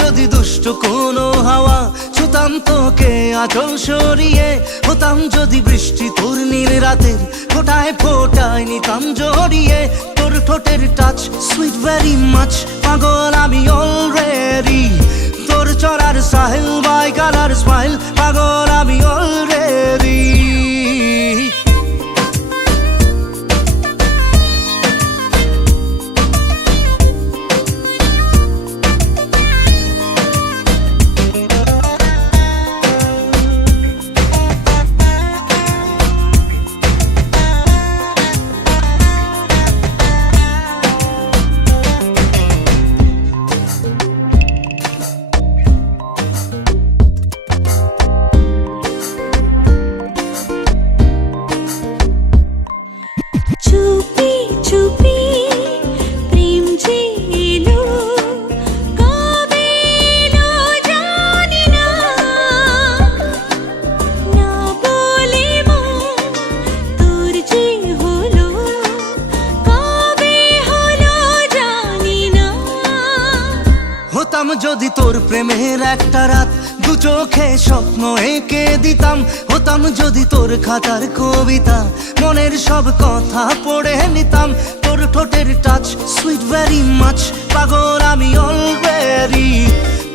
যদি দুষ্ট কোনো হাওয়া, ছুতাম তোকে আঁচল সরিয়ে। হতাম যদি বৃষ্টি তোর নীল রাতের ফোটায় ফোটায় নিতাম জড়িয়ে। তোর ঠোঁটের টাচ সুইট ভেরি মাচ, পাগল আমি অলরেডি। তোর চড়ার সাহেল বাই কালার স্মাইল, পাগল আমি অলরেডি। চুপি চুপি প্রেম যে এলো, কবে এলো জানি না। না বলে মন তোর যে হলো, কবে হলো জানি না। হতাম যদি তোর প্রেমের একটা রাত, দু চোখে স্বপ্ন এঁকে দিতাম। হতাম যদি তোর খাতার কবিতা, মনের সব কথা পড়ে নিতাম। তোর ঠোঁটের টাচ সুইট ভেরি মাচ, পাগল আমি অলরেডি।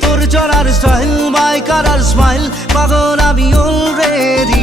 তোর চড়ার স্টাইল বাই কালার স্মাইল, পাগল আমি অলরেডি।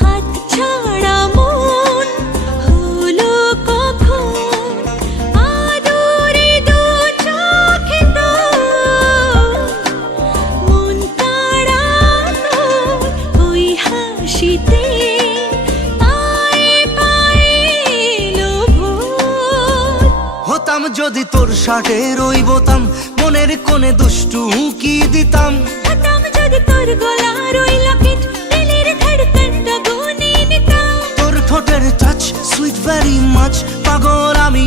হাত ছাড়া মন হলো কখন, আদরে দু চোখে তোর। মন কাড়া তোর ওই হাসিতে, পায়ে পায়ে এলো ভোর। হতাম যদি তোর শার্টের ওই বোতাম, মনের কোণে দুষ্টু উকি দিতাম। হতাম যদি তোর গলার ওই লকেট, দিলের ধড়কনটা গুনে নিতাম। তোর ঠোঁটের টাচ সুইট ভেরি মাচ, পাগল আমি